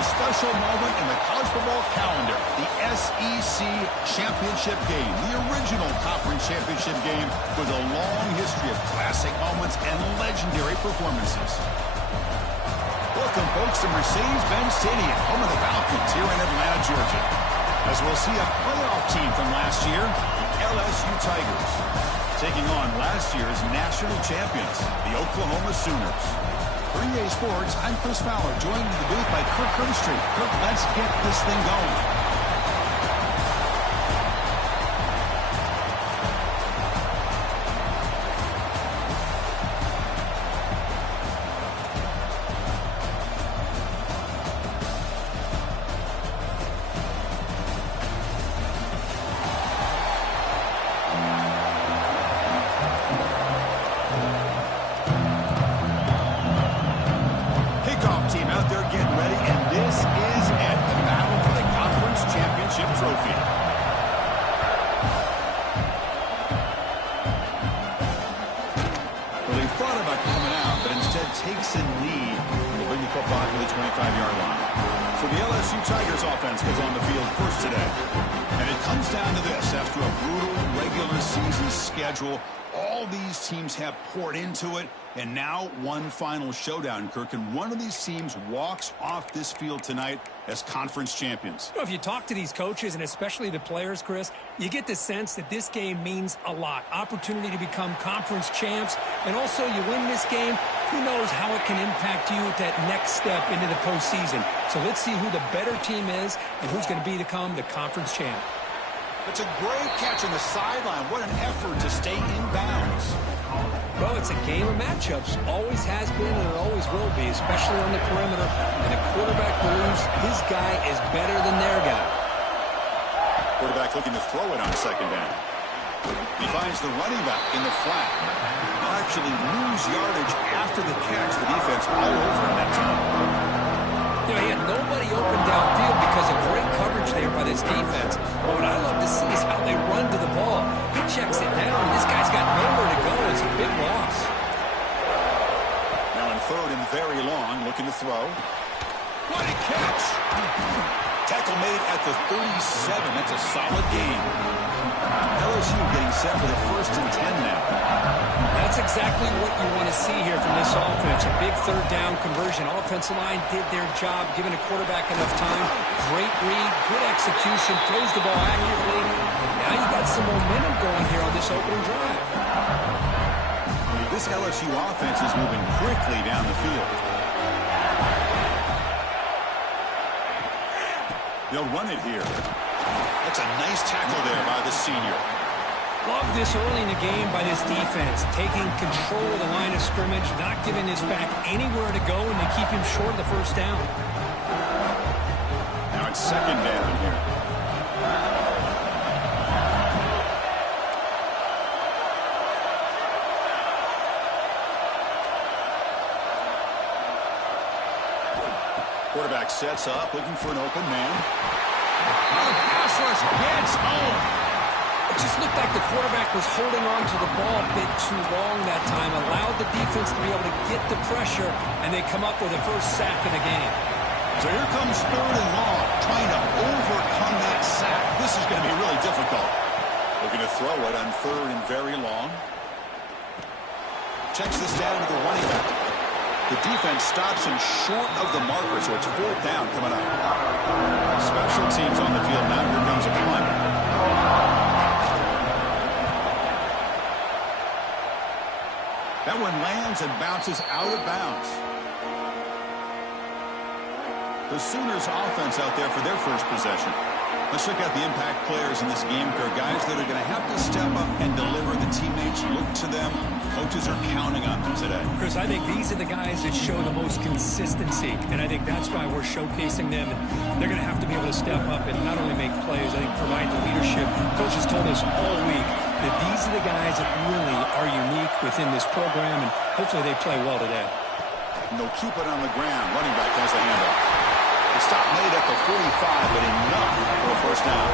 a special moment in the college football calendar. The SEC Championship game, the original conference championship game with a long history of classic moments and legendary performances. Welcome, folks, to Mercedes-Benz Stadium, home of the Falcons here in Atlanta, Georgia. As we'll see a playoff team from last year, the LSU Tigers, taking on last year's national champions, the Oklahoma Sooners. For EA Sports, I'm Chris Fowler, joined in the booth by Kirk Herbstreit. Kirk, let's get this thing going. Takes a lead and will bring the football to the 25-yard line. So the LSU Tigers offense gets on the field first today. And it comes down to this. After a brutal regular season schedule, all these teams have poured into it. And now one final showdown, Kirk. And one of these teams walks off this field tonight as conference champions. You know, if you talk to these coaches, and especially the players, Chris, you get the sense that this game means a lot. Opportunity to become conference champs. And also, you win this game, who knows how it can impact you at that next step into the postseason. So let's see who the better team is and who's going to become the conference champ. It's a great catch on the sideline. What an effort to stay in bounds. Well, it's a game of matchups. Always has been and it always will be, especially on the perimeter. And the quarterback believes his guy is better than their guy. Quarterback looking to throw it on second down. He finds the running back in the flat. He'll actually lose yardage after the catch. The defense all over him that time. You know, he had nobody open downfield because of great coverage there by this defense. But what I love to see is how they run to the ball. He checks it down, and this guy's got nowhere to go. It's a big loss. Now in third and very long, looking to throw. What a catch! Tackle made at the 37. That's a solid game. LSU getting set for the 1st and 10 now. That's exactly what you want to see here from this offense. A big third down conversion. Offensive line did their job, giving the quarterback enough time. Great read, good execution, throws the ball accurately. Now you got some momentum going here on this opening drive. This LSU offense is moving quickly down the field. They'll run it here. That's a nice tackle there by the senior. Love this early in the game by this defense, taking control of the line of scrimmage, not giving this back anywhere to go, and they keep him short of the first down. Now it's second down here. Quarterback sets up, looking for an open man. Oh, the pass rush gets home. It just looked like the quarterback was holding on to the ball a bit too long that time, allowed the defense to be able to get the pressure, and they come up with the first sack of the game. So here comes third and long, trying to overcome that sack. This is going to be really difficult. Looking to throw it on third and very long. Checks this down to the running back. The defense stops him short of the marker, so it's 4th down coming up. Special teams on the field now. Here comes a punt. That one lands and bounces out of bounds. The Sooners offense out there for their first possession. Let's check out the impact players in this game. They're guys that are going to have to step up and deliver. The teammates look to them. Coaches are counting on them today. Chris, I think these are the guys that show the most consistency, and I think that's why we're showcasing them. And they're going to have to be able to step up and not only make plays, I think provide the leadership. Coaches told us all week that these are the guys that really are unique within this program, and hopefully they play well today. And they'll keep it on the ground. Running back has the handoff. The stop made at the 45, but enough for a first down.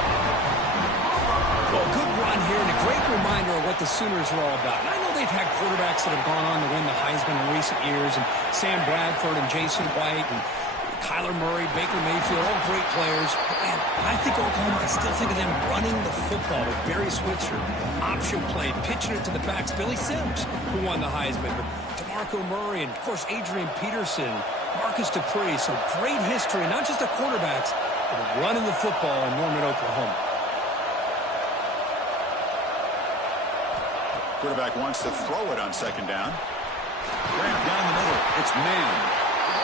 Well, good run here and a great reminder of what the Sooners are all about. And I know they've had quarterbacks that have gone on to win the Heisman in recent years, and Sam Bradford and Jason White and Kyler Murray, Baker Mayfield, all great players. But man, I think Oklahoma, I still think of them running the football with Barry Switzer, option play, pitching it to the backs. Billy Sims, who won the Heisman, but DeMarco Murray, and of course Adrian Peterson, Marcus Dupree. So great history, not just of quarterbacks, but running the football in Norman, Oklahoma. Quarterback wants to throw it on second down. Grab down the middle. It's man.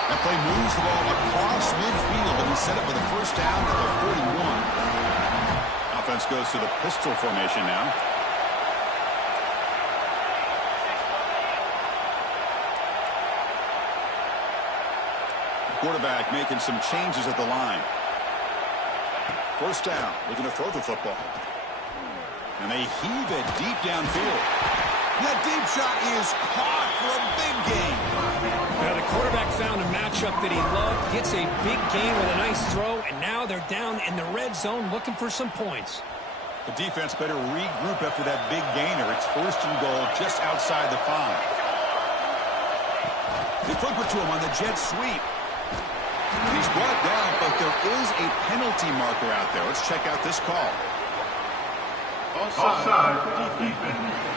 That play moves the ball across midfield, and he set it for the first down at the 41. Offense goes to the pistol formation now. Quarterback making some changes at the line. First down, looking to throw the football. And they heave it deep downfield. That deep shot is caught for a big gain. Now the quarterback found a matchup that he loved, gets a big gain with a nice throw, and now they're down in the red zone looking for some points. The defense better regroup after that big gainer. It's first and goal just outside the 5. They flip it to him on the jet sweep. He's brought down, but there is a penalty marker out there. Let's check out this call. Offside. Defense.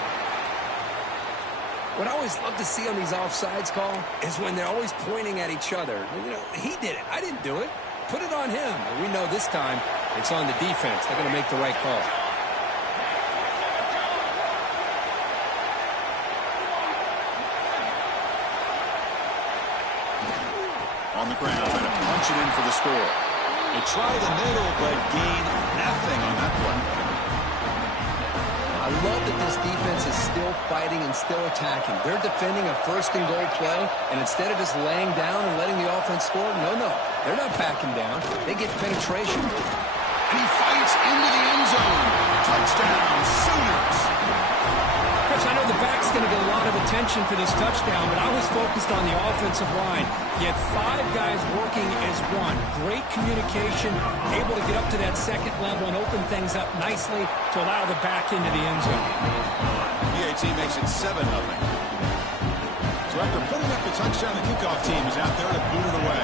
What I always love to see on these offsides call is when they're always pointing at each other. You know, he did it. I didn't do it. Put it on him. And we know this time it's on the defense. They're going to make the right call. On the ground, trying to punch it in for the score. They try the middle, but gain nothing on that play. I love that this defense is still fighting and still attacking. They're defending a first and goal play, and instead of just laying down and letting the offense score, no, they're not backing down. They get penetration. And he fights into the end zone. Touchdown, Sooners. Chris, I know the back's going to get a lot of attention for this touchdown, but I was focused on the offensive line. You had 5 guys working as one. Great communication, able to get up to that second level and open things up nicely to allow the back into the end zone. PAT makes it 7-0. So after putting up the touchdown, the kickoff team is out there to boot it away.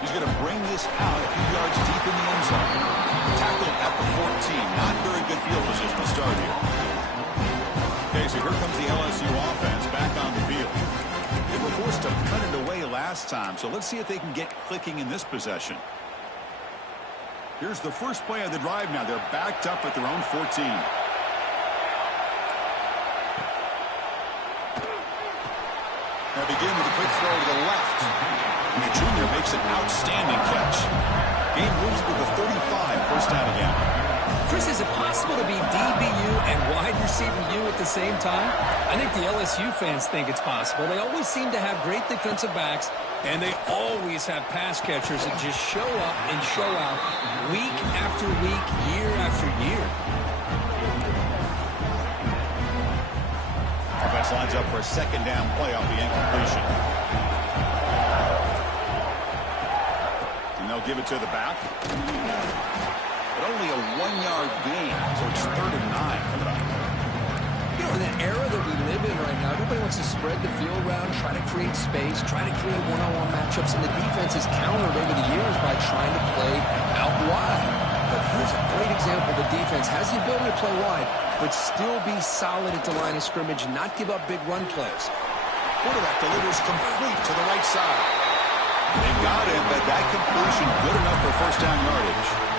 He's going to bring this out a few yards deep in the end zone. Tackled at the 14. Not very good field position to start here. Okay, so here comes the LSU offense back on the field. They were forced to cut it away last time, so let's see if they can get clicking in this possession. Here's the first play of the drive now. They're backed up at their own 14. Now begin with a quick throw to the left. And the junior makes an outstanding catch. Game moves to the 35, first down again. Chris, is it possible to be DBU and wide receiver U at the same time? I think the LSU fans think it's possible. They always seem to have great defensive backs, and they always have pass catchers that just show up and show out week after week, year after year. Offense lines up for a second down play off the incompletion. And they'll give it to the back. But only a 1-yard gain, so it's 3rd and 9 coming up. You know, in that era that we live in right now, everybody wants to spread the field around, try to create space, try to create one-on-one matchups, and the defense is countered over the years by trying to play out wide. But here's a great example. The defense has the ability to play wide, but still be solid at the line of scrimmage and not give up big run plays. Quarterback delivers complete to the right side. They got him, but that completion good enough for first down yardage.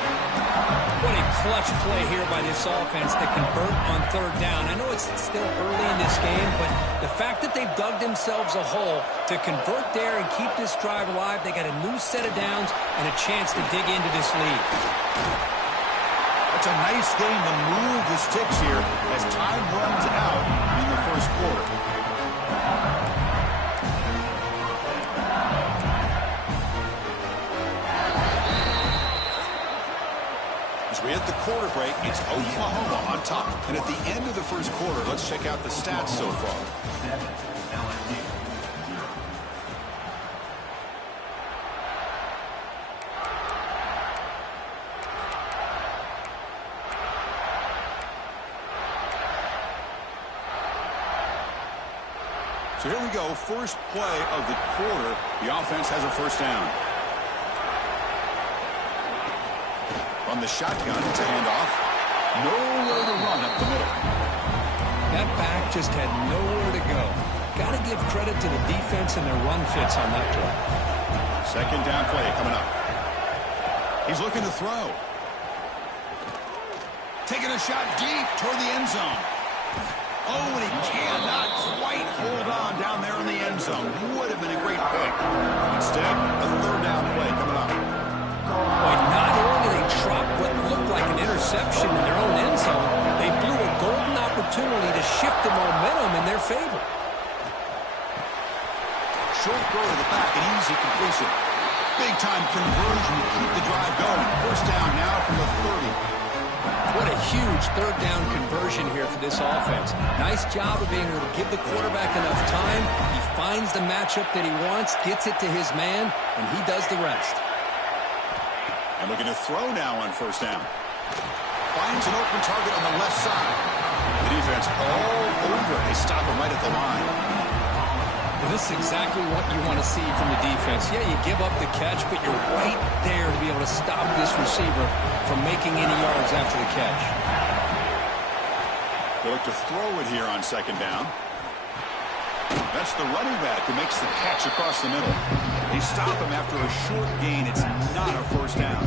What a clutch play here by this offense to convert on 3rd down. I know it's still early in this game, but the fact that they've dug themselves a hole to convert there and keep this drive alive, they got a new set of downs and a chance to dig into this lead. That's a nice game to move the sticks here as time runs out in the first quarter. As we hit the quarter break, it's Oklahoma on top. And at the end of the first quarter, let's check out the stats so far. So here we go, first play of the quarter. The offense has a first down. On the shotgun, it's a handoff. Nowhere to run up the middle. That back just had nowhere to go. Got to give credit to the defense and their run fits on that play. Second down play coming up. He's looking to throw. Taking a shot deep toward the end zone. Oh, and he cannot quite hold on down there in the end zone. Would have been a great pick. Instead, a third down play coming up. Boy, not only they dropped what looked like an interception in their own end zone, they blew a golden opportunity to shift the momentum in their favor. Short throw to the back, an easy completion. Big-time conversion to keep the drive going. First down now from the 30. What a huge third down conversion here for this offense. Nice job of being able to give the quarterback enough time. He finds the matchup that he wants, gets it to his man, and he does the rest. And looking to throw now on first down. Finds an open target on the left side. The defense all over. They stop him right at the line. Well, this is exactly what you want to see from the defense. Yeah, you give up the catch, but you're right there to be able to stop this receiver from making any yards after the catch. They look to throw it here on second down. That's the running back who makes the catch across the middle. They stop him after a short gain. It's not a first down.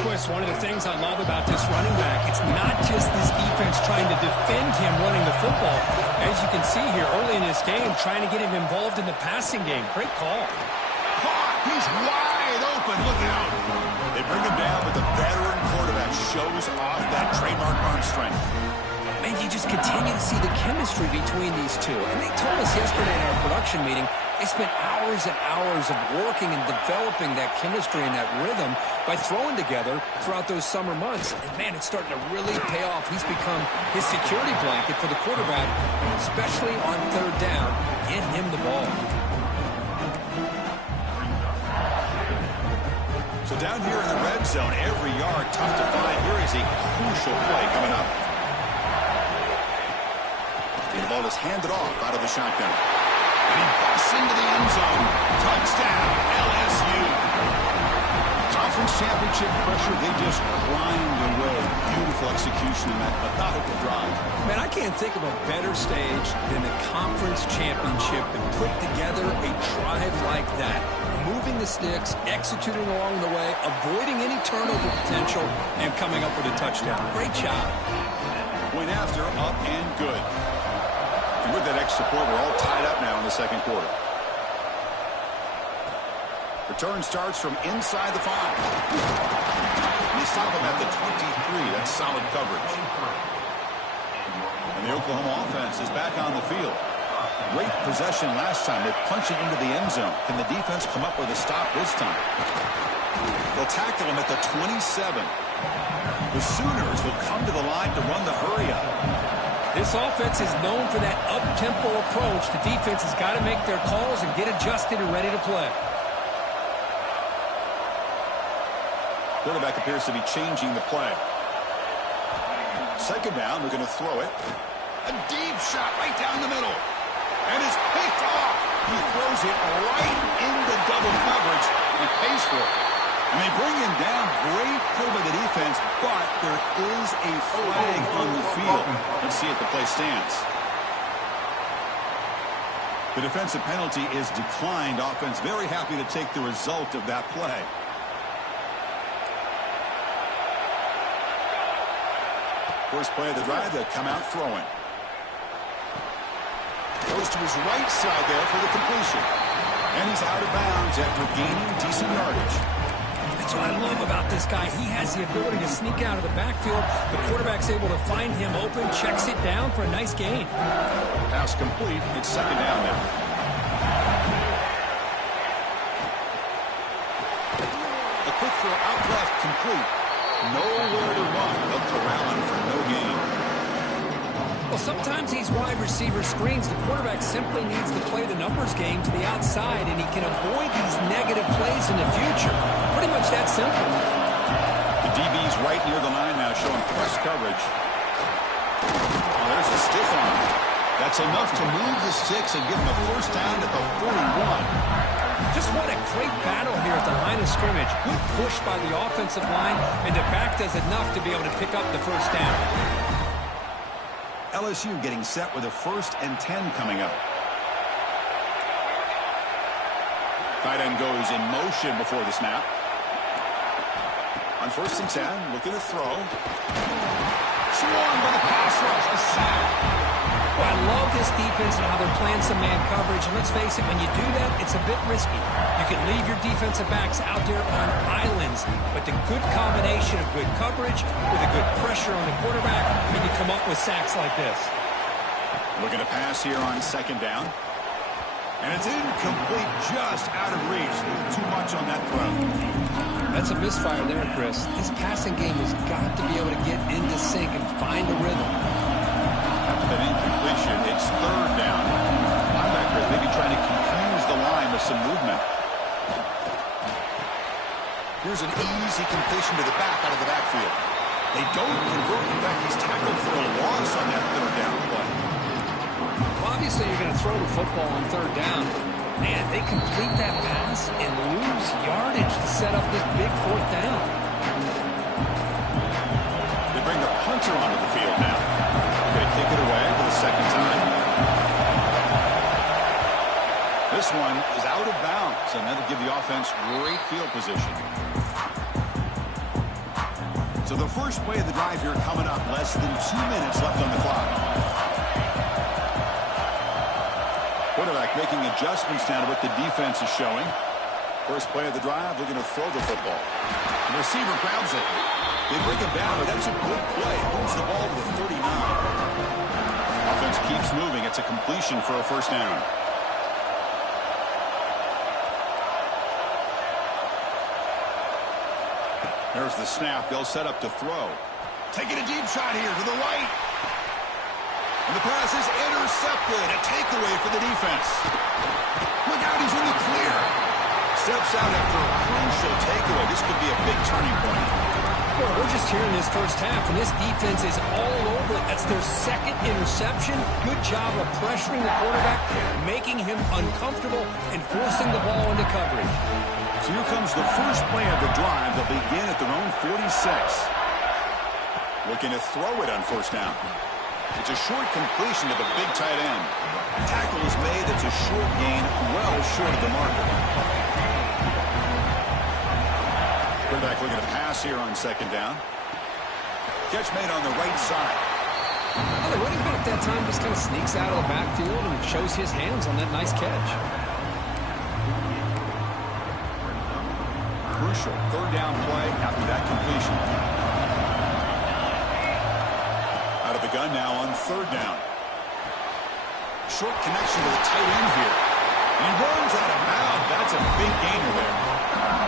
Chris, one of the things I love about this running back, it's not just this defense trying to defend him running the football. As you can see here early in this game, trying to get him involved in the passing game. Great call. Caught. He's wide open. Look out. They bring him down, but the veteran quarterback shows off that trademark arm strength. Man, you just continue to see the chemistry between these two. And they told us yesterday in our production meeting, they spent hours and hours of working and developing that chemistry and that rhythm by throwing together throughout those summer months. And, man, it's starting to really pay off. He's become his security blanket for the quarterback, and especially on third down, get him the ball. So down here in the red zone, every yard tough to find. Here is a crucial play coming up. The ball is handed off out of the shotgun. And he busts into the end zone. Touchdown, LSU. Conference championship pressure, they just grind away. Beautiful execution in that methodical drive. Man, I can't think of a better stage than the conference championship to put together a drive like that. Moving the sticks, executing along the way, avoiding any turnover potential, and coming up with a touchdown. Great job. Went after, up and good. And with that extra point, we're all tied up now in the second quarter. Return starts from inside the 5. And they stop him at the 23. That's solid coverage. And the Oklahoma offense is back on the field. Great possession last time. They're punching into the end zone. Can the defense come up with a stop this time? They'll tackle him at the 27. The Sooners will come to the line to run the hurry-up. This offense is known for that up-tempo approach. The defense has got to make their calls and get adjusted and ready to play. Quarterback appears to be changing the play. Second down, they're going to throw it. A deep shot right down the middle. And it's picked off. He throws it right into double coverage and pays for it. And they bring him down. Great play by the defense, but there is a flag on the field. Let's see if the play stands. The defensive penalty is declined. Offense very happy to take the result of that play. First play of the drive, they'll come out throwing. Goes to his right side there for the completion. And he's out of bounds after gaining decent yardage. That's what I love about this guy. He has the ability to sneak out of the backfield. The quarterback's able to find him open, checks it down for a nice gain. Pass complete. It's second down now. A quick throw out left, complete. Nowhere to run. They'll corral him for no gain. Well, sometimes these wide receiver screens, the quarterback simply needs to play the numbers game to the outside, and he can avoid these negative plays in the future. Pretty much that simple. The DB's right near the line now, showing press coverage. Oh, there's a stiff arm. That's enough to move the sticks and give them a first down at the 41. Just what a great battle here at the line of scrimmage. Good push by the offensive line, and the back does enough to be able to pick up the first down. LSU getting set with a 1st and 10 coming up. Tight end goes in motion before the snap. On 1st and 10, looking to throw. Swarmed by the pass rush, a sack. Well, I love this defense and how they're playing some man coverage. And let's face it, when you do that, it's a bit risky. You can leave your defensive backs out there on islands, but the good combination of good coverage with a good pressure on the quarterback, and you come up with sacks like this. Looking to pass here on 2nd down. And it's incomplete, just out of reach. A little too much on that throw. That's a misfire there, Chris. This passing game has got to be able to get into sync and find a rhythm. After that incompletion, it's 3rd down. Linebackers maybe trying to confuse the line with some movement. Here's an easy completion to the back out of the backfield. They don't convert. In fact, he's tackled for a loss on that 3rd down play. Obviously, you're going to throw the football on 3rd down. Man, they complete that pass and lose yardage to set up this big 4th down. They bring the punter onto the field now. They kick it away for the 2nd time. This one is out of bounds, and that'll give the offense great field position. So the first play of the drive here coming up, less than 2 minutes left on the clock. Quarterback making adjustments now to what the defense is showing. First play of the drive, looking to throw the football. The receiver grabs it. They bring him down, but that's a good play. Moves the ball to the 39. Offense keeps moving. It's a completion for a 1st down. There's the snap. They'll set up to throw. Taking a deep shot here to the right. And the pass is intercepted. A takeaway for the defense. Look out, he's in the clear. Steps out after a crucial takeaway. This could be a big turning point. Well, we're just here in this first half, and this defense is all over it. That's their 2nd interception. Good job of pressuring the quarterback, making him uncomfortable, and forcing the ball into coverage. So here comes the first play of the drive. They'll begin at their own 46. Looking to throw it on 1st down. It's a short completion to the big tight end. A tackle is made. It's a short gain, well short of the marker. Quarterback looking to pass here on 2nd down. Catch made on the right side. Well, the running back that time just kind of sneaks out of the backfield and shows his hands on that nice catch. Crucial 3rd down play after that completion. Out of the gun now on 3rd down. Short connection to the tight end here. And he runs out of bounds. That's a big gainer there.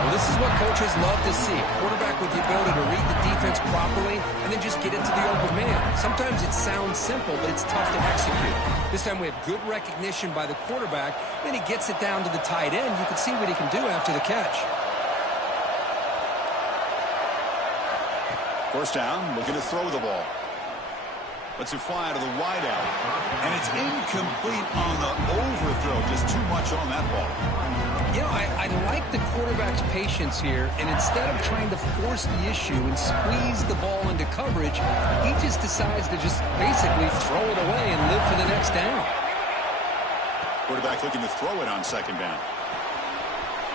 Well, this is what coaches love to see. A quarterback with the ability to read the defense properly and then just get it to the open man. Sometimes it sounds simple, but it's tough to execute. This time we have good recognition by the quarterback. Then he gets it down to the tight end. You can see what he can do after the catch. 1st down, looking to throw the ball. Lets it fly to the wideout. And it's incomplete on the overthrow. Just too much on that ball. You know, I like the quarterback's patience here, and instead of trying to force the issue and squeeze the ball into coverage, he just decides to just basically throw it away and live for the next down. Quarterback looking to throw it on 2nd down.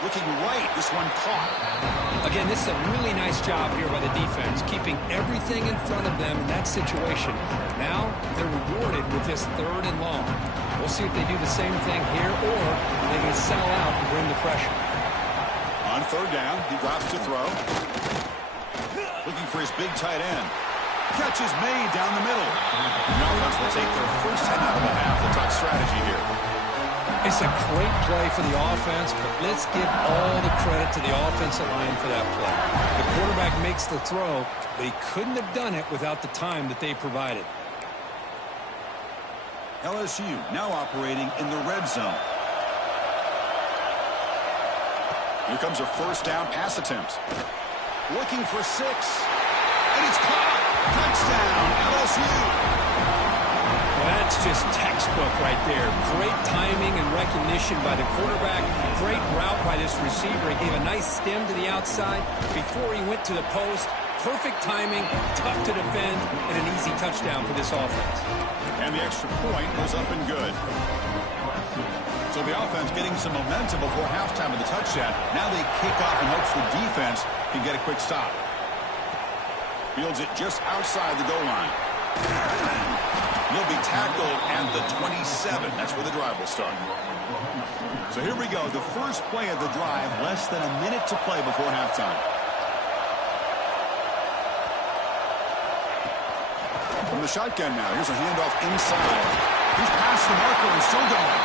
Looking right, this one caught. Again, this is a really nice job here by the defense, keeping everything in front of them in that situation. Now they're rewarded with this 3rd and long. We'll see if they do the same thing here, or they can sell out and bring the pressure. On 3rd down, he drops to throw. Looking for his big tight end. Catch is made down the middle. The offense will take their first 10 out of the half. They'll talk strategy here. It's a great play for the offense, but let's give all the credit to the offensive line for that play. The quarterback makes the throw, but he couldn't have done it without the time that they provided. LSU now operating in the red zone. Here comes a 1st down pass attempt. Looking for 6. And it's caught. Touchdown, LSU. Well, that's just textbook textbook right there. Great timing and recognition by the quarterback. Great route by this receiver. He gave a nice stem to the outside before he went to the post. Perfect timing, tough to defend, and an easy touchdown for this offense. And the extra point goes up and good. So the offense getting some momentum before halftime of the touchdown. Now they kick off in hopes the defense can get a quick stop. Fields it just outside the goal line. He'll be tackled at the 27. That's where the drive will start. So here we go. The first play of the drive, less than a minute to play before halftime. From the shotgun now. Here's a handoff inside. He's past the marker and still going.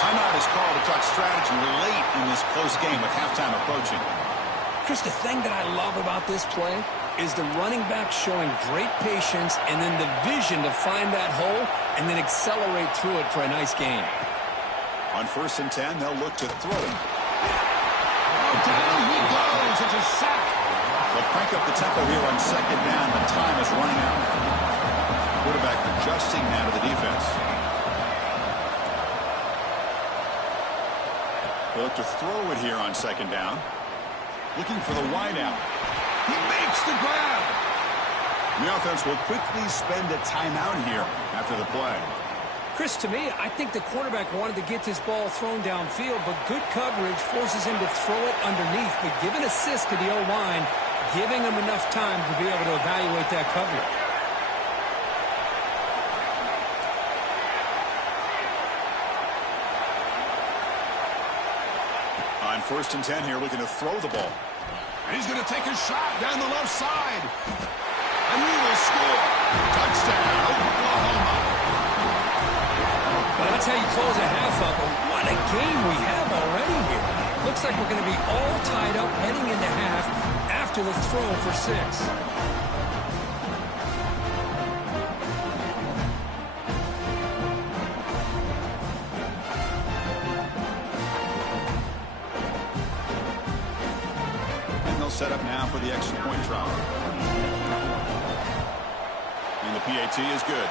Timeout is called to talk strategy late in this close game with halftime approaching. Chris, the thing that I love about this play is the running back showing great patience and then the vision to find that hole and then accelerate through it for a nice gain. On 1st and 10, they'll look to throw him. Down he goes. It's a sack. They'll crank up the tempo here on 2nd down. The time is running out. Quarterback adjusting now to the defense. They look to throw it here on 2nd down. Looking for the wideout. He makes the grab. The offense will quickly spend a timeout here after the play. Chris, to me, I think the quarterback wanted to get this ball thrown downfield, but good coverage forces him to throw it underneath. But give an assist to the O-line, giving him enough time to be able to evaluate that coverage. On 1st and 10 here, looking to throw the ball. And he's going to take a shot down the left side. And he will score. Touchdown, Oklahoma. Well, that's how you close a half up. What a game we have already here. Looks like we're going to be all tied up heading into half after the throw for 6. Set up now for the extra point try. And the PAT is good.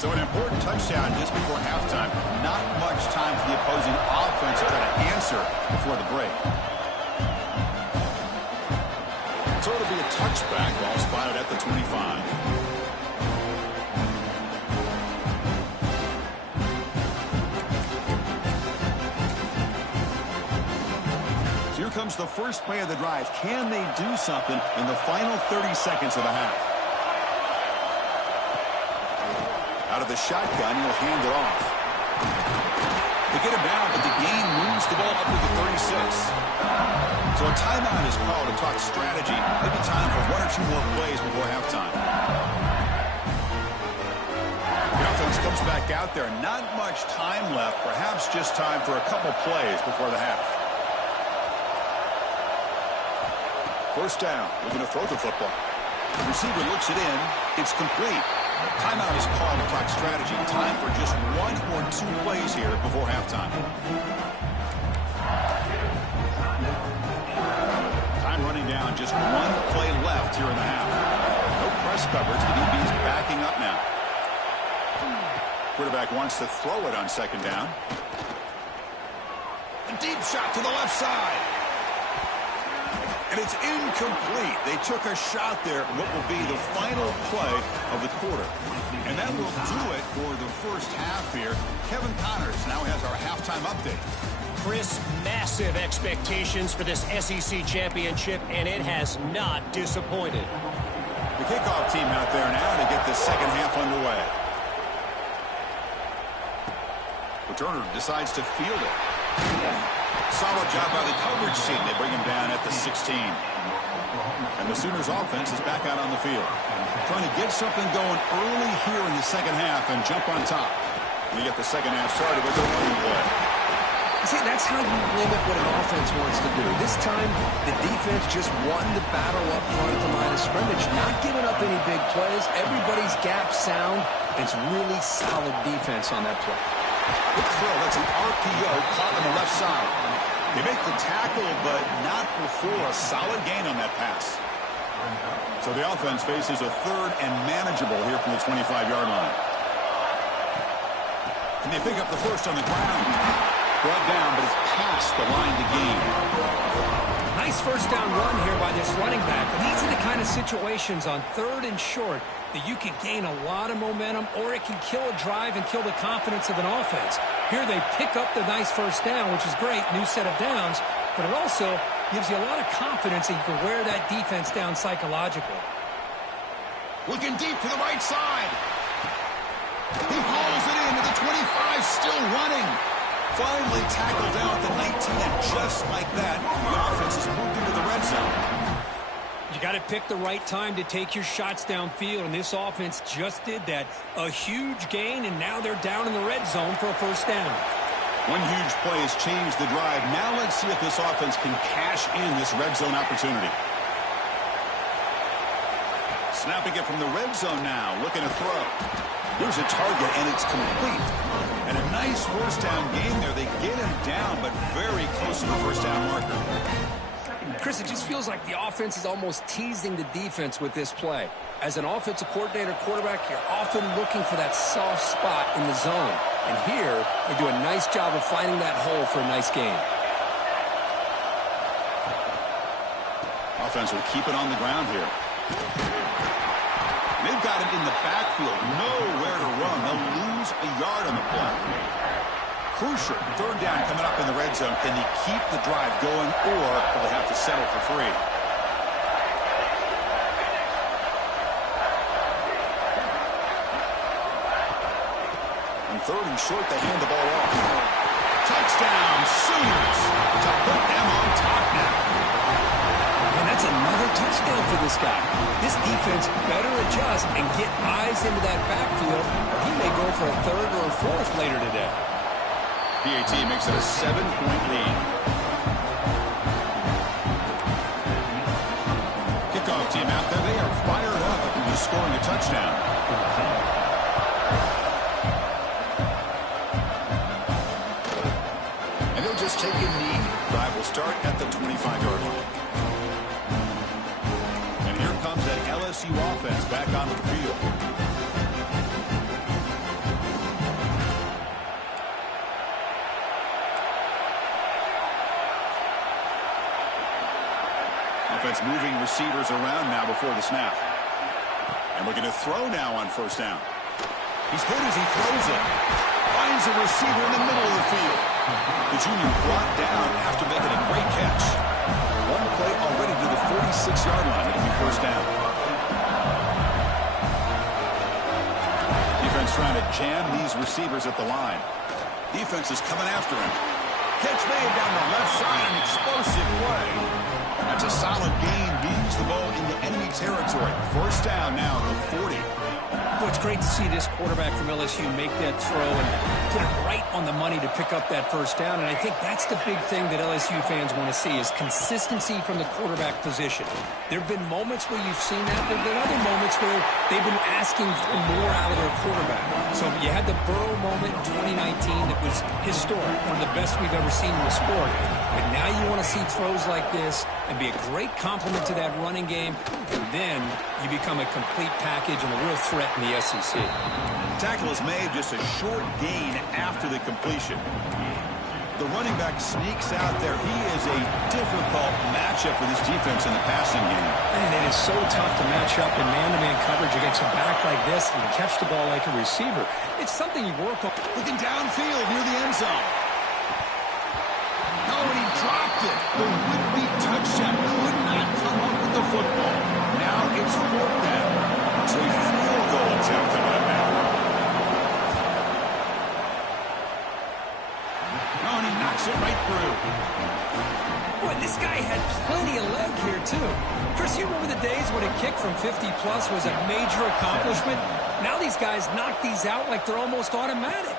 So an important touchdown just before halftime. Not much time for the opposing offense to try to answer before the break. So it'll be a touchback, ball spotted at the 25. Here comes the first play of the drive. Can they do something in the final 30 seconds of the half? Out of the shotgun, he'll hand it off. They get him down, but the gain moves the ball up to the 36. So a timeout is called to talk strategy. Maybe time for 1 or 2 more plays before halftime. The offense comes back out there. Not much time left. Perhaps just time for a couple plays before the half. 1st down, looking to throw the football. The receiver looks it in. It's complete. Timeout is called to talk strategy. Time for just 1 or 2 plays here before halftime. Time running down. Just 1 play left here in the half. No press coverage. The DB's backing up now. Quarterback wants to throw it on 2nd down. A deep shot to the left side. And it's incomplete. They took a shot there, what will be the final play of the quarter. And that will do it for the first half here. Kevin Connors now has our halftime update. Chris, massive expectations for this SEC championship, and it has not disappointed. The kickoff team out there now to get the second half underway. Returner decides to field it. Solid job by the coverage team. They bring him down at the 16. And the Sooners offense is back out on the field. Trying to get something going early here in the second half and jump on top. And you get the second half started with a running play. See, that's how you limit what an offense wants to do. This time, the defense just won the battle up front at the line of scrimmage. Not giving up any big plays. Everybody's gap sound. It's really solid defense on that play. Good throw. That's an RPO caught on the left side. They make the tackle, but not before a solid gain on that pass. So the offense faces a third and manageable here from the 25-yard line. Can they pick up the first on the ground? Brought down, but it's past the line to gain. Nice first down run here by this running back. And these are the kind of situations on 3rd and short that you can gain a lot of momentum, or it can kill a drive and kill the confidence of an offense. Here they pick up the nice first down, which is great, new set of downs, but it also gives you a lot of confidence that you can wear that defense down psychologically. Looking deep to the right side. He hauls it in to the 25, still running. Finally tackled down at the 19, and just like that, the offense has moved into the red zone. You got to pick the right time to take your shots downfield, and this offense just did that. A huge gain, and now they're down in the red zone for a first down. One huge play has changed the drive. Now let's see if this offense can cash in this red zone opportunity. Snapping it from the red zone now, looking to throw. Here's a target, and it's complete. And a nice first down game there. They get him down, but very close to the first down marker. Chris, it just feels like the offense is almost teasing the defense with this play. As an offensive coordinator, quarterback, you're often looking for that soft spot in the zone. And here, they do a nice job of finding that hole for a nice gain. Offense will keep it on the ground here. They've got him in the backfield, nowhere to run. They'll lose a yard on the play. Crucial third down coming up in the red zone. Can they keep the drive going, or will they have to settle for 3? On 3rd and short, they hand the ball off. Touchdown, Sooners, to put them on top now. And that's another touchdown for this guy. This defense better adjust and get eyes into that backfield, or he may go for a 3rd or a 4th later today. PAT makes it a 7-point lead. Kickoff team out there. They are fired up after scoring a touchdown. And they'll just take a knee. Drive will start at the 25-yard line. And here comes that LSU offense back onto the field. Offense moving receivers around now before the snap. And looking to throw now on first down. He's hit as he throws it. Finds a receiver in the middle of the field. The junior brought down after making a great catch. One play already to the 46-yard line. It'll be first down. Defense trying to jam these receivers at the line. Defense is coming after him. Catch made down the left side, an explosive play. That's a solid gain. Moves the ball into enemy territory. First down now at the 40. Well, it's great to see this quarterback from LSU make that throw and put it right on the money to pick up that first down. And I think that's the big thing that LSU fans want to see is consistency from the quarterback position. There have been moments where you've seen that. There have been other moments where they've been asking for more out of their quarterback. So you had the Burrow moment in 2019 that was historic, one of the best we've ever seen in the sport. But now you want to see throws like this and be a great complement to that running game, and then you become a complete package and a real threat in the SEC. Tackle is made, just a short gain after the completion. The running back sneaks out there. He is a difficult matchup for this defense in the passing game. And it is so tough to match up in man-to-man coverage against a back like this and catch the ball like a receiver. It's something you work on. Looking downfield near the end zone. No, and he dropped it. The would-be touchdown could not come up with the football. Now it's 4th down. So a field goal attempt coming up now. No, and he knocks it right through. Boy, this guy had plenty of leg here, too. Chris, you remember the days when a kick from 50-plus was a major accomplishment? Now these guys knock these out like they're almost automatic.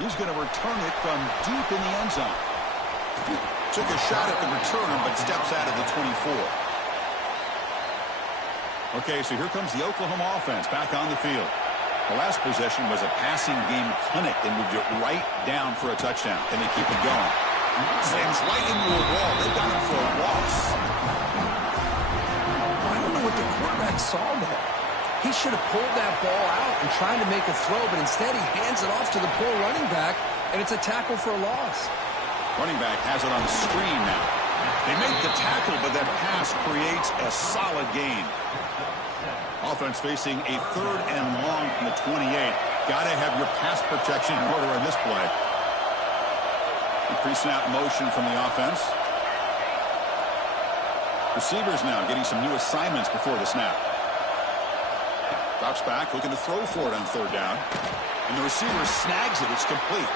He's going to return it from deep in the end zone. Took a shot at the return, but steps out of the 24. Okay, so here comes the Oklahoma offense back on the field. The last possession was a passing game clinic. They moved it right down for a touchdown. Can they keep it going? Slams right into a wall. They've got him for a loss. I don't know what the quarterback saw there. He should have pulled that ball out and tried to make a throw, but instead he hands it off to the poor running back, and it's a tackle for a loss. Running back has it on the screen now. They make the tackle, but that pass creates a solid gain. Offense facing a 3rd and long from the 28. Got to have your pass protection in order on this play. Pre-snap motion from the offense. Receivers now getting some new assignments before the snap. Drops back, looking to throw for it on 3rd down. And the receiver snags it. It's complete.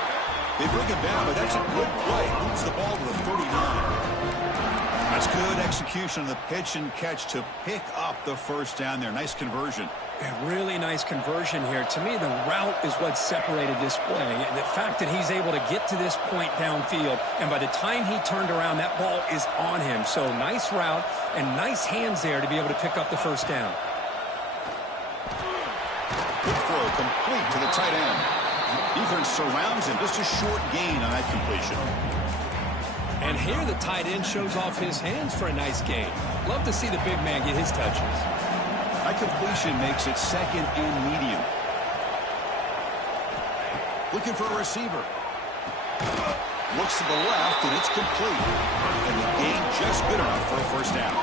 They bring him down, but that's a good play. Moves the ball to the 39. That's good execution of the pitch and catch to pick up the 1st down there. Nice conversion. A really nice conversion here. To me, the route is what separated this play. The fact that he's able to get to this point downfield, and by the time he turned around, that ball is on him. So nice route and nice hands there to be able to pick up the 1st down. Good throw, complete to the tight end. Defense surrounds him. Just a short gain on that completion. And here the tight end shows off his hands for a nice gain. Love to see the big man get his touches. That completion makes it 2nd and medium. Looking for a receiver. Looks to the left, and it's complete. And the gain just good enough for a 1st down.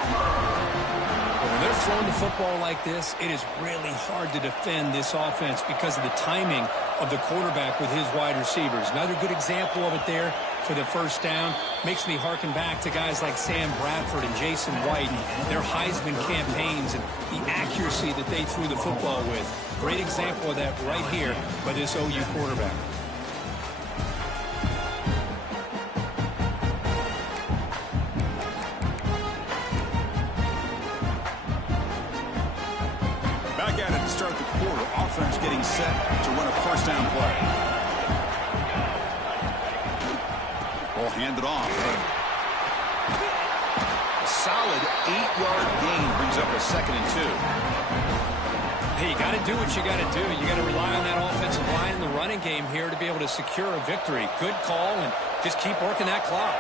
When they're throwing the football like this, it is really hard to defend this offense because of the timing of the quarterback with his wide receivers. Another good example of it there for the 1st down. Makes me harken back to guys like Sam Bradford and Jason White and their Heisman campaigns and the accuracy that they threw the football with. Great example of that right here by this OU quarterback. Back at it to start the quarter. Offense getting set to run a 1st down play. Ball handed off. A solid 8-yard gain brings up a 2nd and 2. Hey, you got to do what you got to do. You got to rely on that offensive line in the running game here to be able to secure a victory. Good call, and just keep working that clock.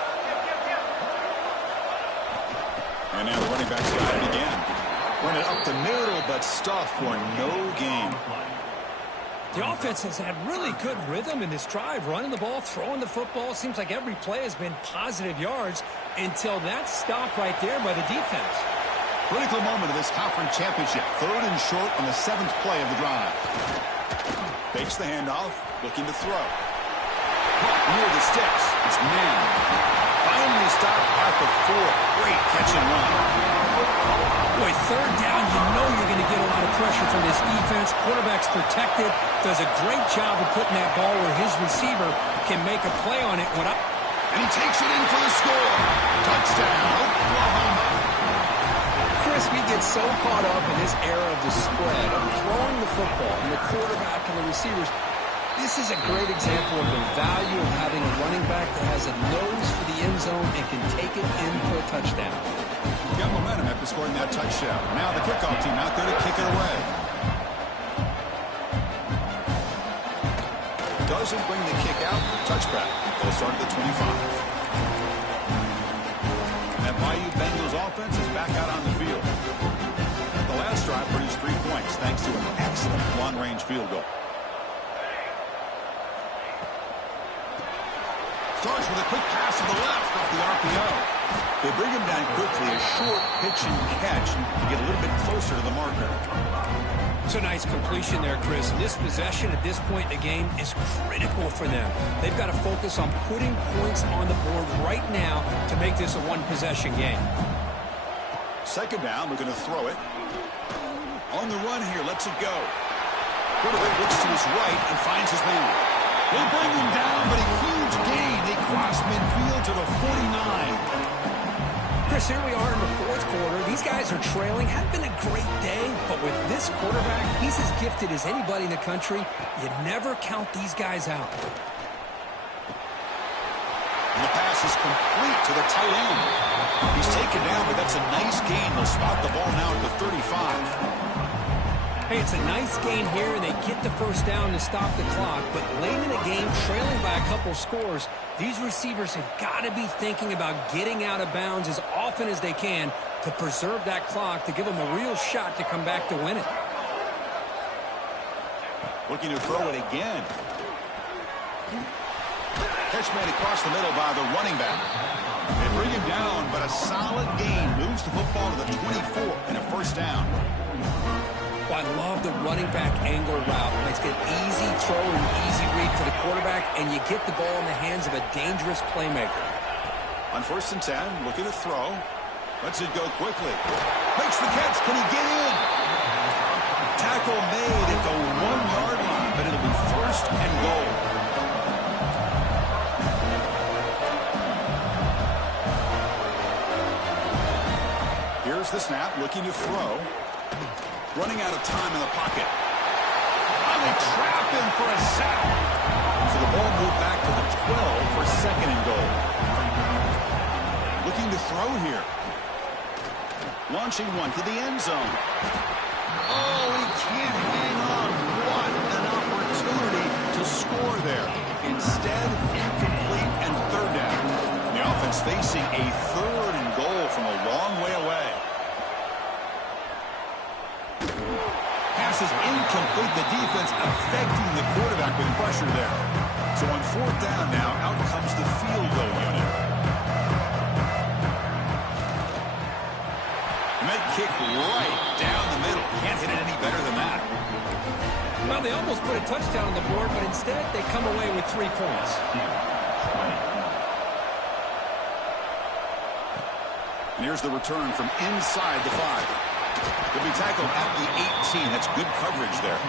And now the running back's got it again. Run it up the middle, but stuff for no gain. The offense has had really good rhythm in this drive, running the ball, throwing the football. Seems like every play has been positive yards until that stop right there by the defense. Critical moment of this conference championship. 3rd and short on the 7th play of the drive. Fakes the handoff, looking to throw. Caught near the sticks. It's man. Finally stopped at the 4. Great catch and run. Boy, 3rd down, you know you're going to get a lot of pressure from this defense. Quarterback's protected. Does a great job of putting that ball where his receiver can make a play on it. And he takes it in for the score. Touchdown, Oklahoma. Chris, we get so caught up in this era of the spread, of throwing the football, and the quarterback and the receivers. This is a great example of the value of having a running back that has a nose for the end zone and can take it in for a touchdown. Got momentum after scoring that touchdown. Now the kickoff team out there to kick it away. Doesn't bring the kick out. Touchback. They'll start at the 25. That Bayou Bengals offense is back out on the field. The last drive produced 3 points thanks to an excellent long-range field goal. Starts with a quick pass to the left off the RPO. They bring him down quickly, a short pitch and catch to get a little bit closer to the marker. It's a nice completion there, Chris. And this possession at this point in the game is critical for them. They've got to focus on putting points on the board right now to make this a one-possession game. 2nd down, we're going to throw it. On the run here, lets it go. Quarterback looks to his right and finds his man. They bring him down, but a huge gain. They cross midfield to the 49. Chris, here we are in the 4th quarter. These guys are trailing. Hadn't been a great day, but with this quarterback, he's as gifted as anybody in the country. You never count these guys out. And the pass is complete to the tight end. He's taken down, but that's a nice gain. They'll spot the ball now at the 35. Hey, it's a nice game here, and they get the first down to stop the clock. But late in the game, trailing by a couple scores, these receivers have got to be thinking about getting out of bounds as often as they can to preserve that clock, to give them a real shot to come back to win it. Looking to throw it again. Catch made across the middle by the running back. They bring him down, but a solid gain moves the football to the 24 and a first down. Well, I love the running back angle route. It's an easy throw and easy read for the quarterback, and you get the ball in the hands of a dangerous playmaker. On 1st and 10, looking to throw. Lets it go quickly. Makes the catch. Can he get in? Tackle made at the 1-yard line, but it'll be 1st and goal. Here's the snap, looking to throw. Running out of time in the pocket. And they trap him for a sack. So the ball moved back to the 12 for 2nd and goal. Looking to throw here. Launching one to the end zone. Oh, he can't hang on. What an opportunity to score there. Instead, incomplete and 3rd down. The offense facing a 3rd and goal from a long way away. Pass is incomplete. The defense affecting the quarterback with pressure there. So on 4th down now, out comes the field goal unit. And that kick right down the middle. Can't hit it any better than that. Well, they almost put a touchdown on the board, but instead they come away with 3 points. And here's the return from inside the 5. He'll be tackled at the 18. That's good coverage there.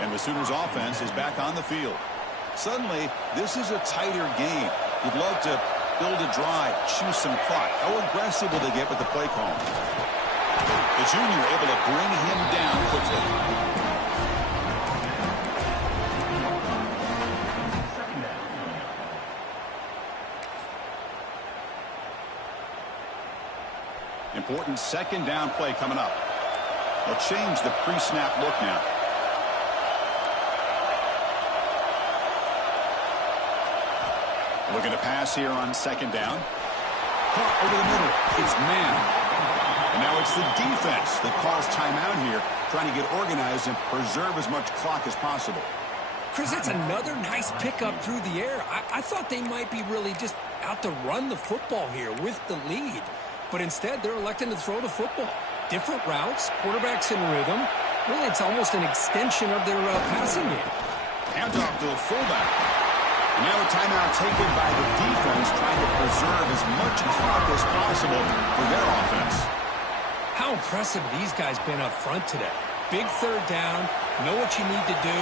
And the Sooners offense is back on the field. Suddenly, this is a tighter game. You'd love to build a drive, choose some clock. How aggressive will they get with the play call? The junior able to bring him down quickly. Important 2nd down play coming up. They'll change the pre-snap look now. Looking to pass here on 2nd down. Caught over the middle. It's man. And now it's the defense that calls timeout here, trying to get organized and preserve as much clock as possible. Chris, that's another nice pickup through the air. I thought they might be really just out to run the football here with the lead. But instead, they're electing to throw the football. Different routes, quarterbacks in rhythm. Really, it's almost an extension of their passing game. Handoff to the fullback. Now a timeout taken by the defense, trying to preserve as much clock as possible for their offense. How impressive these guys been up front today. Big 3rd down, know what you need to do,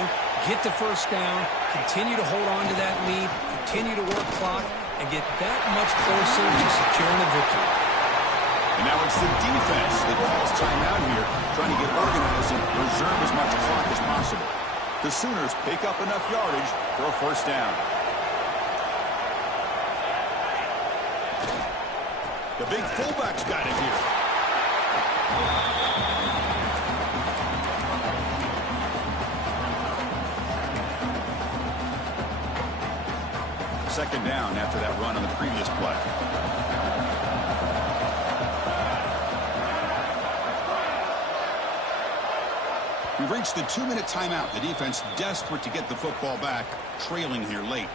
get the 1st down, continue to hold on to that lead, continue to work clock, and get that much closer to securing a victory. And now it's the defense that calls timeout here, trying to get organized and preserve as much clock as possible. The Sooners pick up enough yardage for a 1st down. The big fullback's got it here. Second down after that run on the previous play. We've reached the 2-minute timeout. The defense desperate to get the football back, trailing here late.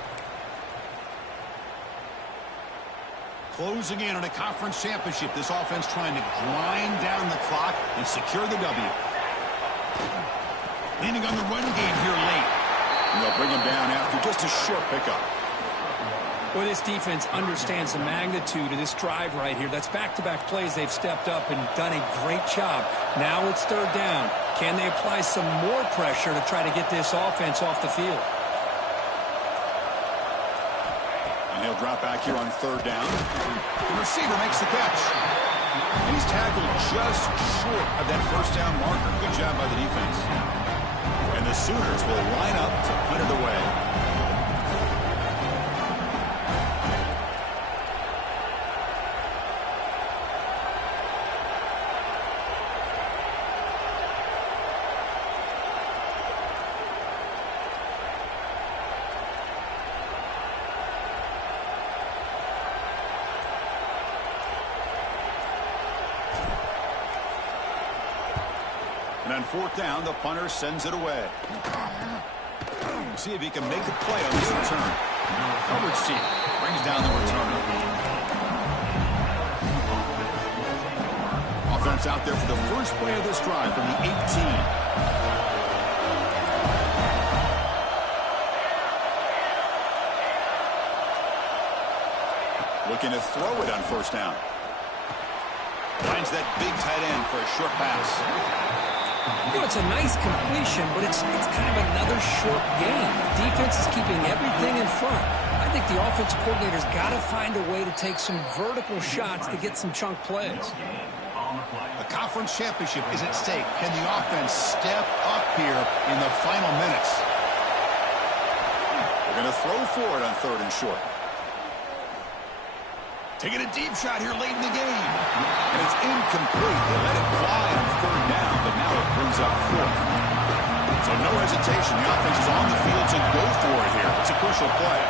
Closing in on a conference championship. This offense trying to grind down the clock and secure the W. Leaning on the run game here late. And they'll bring him down after just a short pickup. Well, this defense understands the magnitude of this drive right here. That's back-to-back plays. They've stepped up and done a great job. Now it's 3rd down. Can they apply some more pressure to try to get this offense off the field? And he'll drop back here on 3rd down. The receiver makes the catch. And he's tackled just short of that 1st down marker. Good job by the defense. And the Sooners will line up to put it away. And on fourth down, the punter sends it away. See if he can make a play on this return. Coverage team brings down the returner. Offense out there for the first play of this drive from the 18. Looking to throw it on first down. Finds that big tight end for a short pass. You know, it's a nice completion, but it's kind of another short game. The defense is keeping everything in front. I think the offensive coordinator's got to find a way to take some vertical shots to get some chunk plays. A conference championship is at stake. Can the offense step up here in the final minutes? They're going to throw for it on third and short. Taking a deep shot here late in the game. And it's incomplete. They let it fly on third down, but now it brings up fourth. So no hesitation. The offense is on the field to go for it here. It's a crucial play.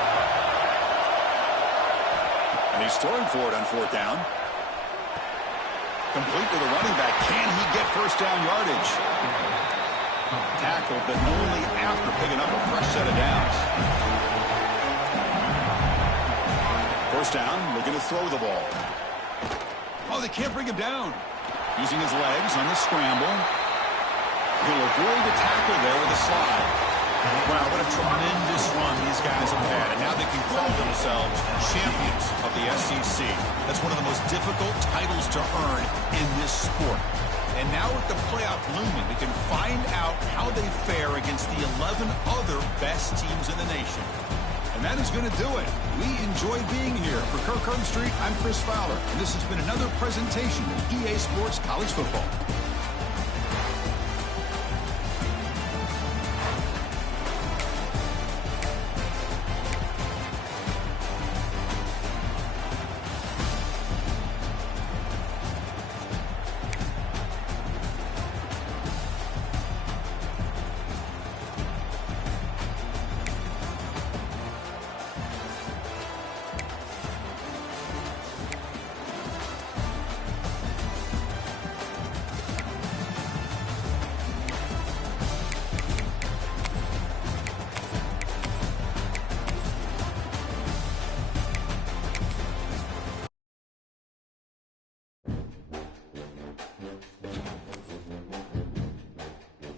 And he's throwing for it on fourth down. Complete with a running back. Can he get first down yardage? Tackled, but only after picking up a fresh set of downs. First down, looking to throw the ball. Oh, they can't bring him down. Using his legs on the scramble. He'll avoid the tackle there with a slide. Wow, what a tremendous run these guys have had. And now they can call themselves champions of the SEC. That's one of the most difficult titles to earn in this sport. And now with the playoff looming, we can find out how they fare against the 11 other best teams in the nation. And that is going to do it. We enjoy being here. For Kirk Herbstreit, I'm Chris Fowler. And this has been another presentation of EA Sports College Football.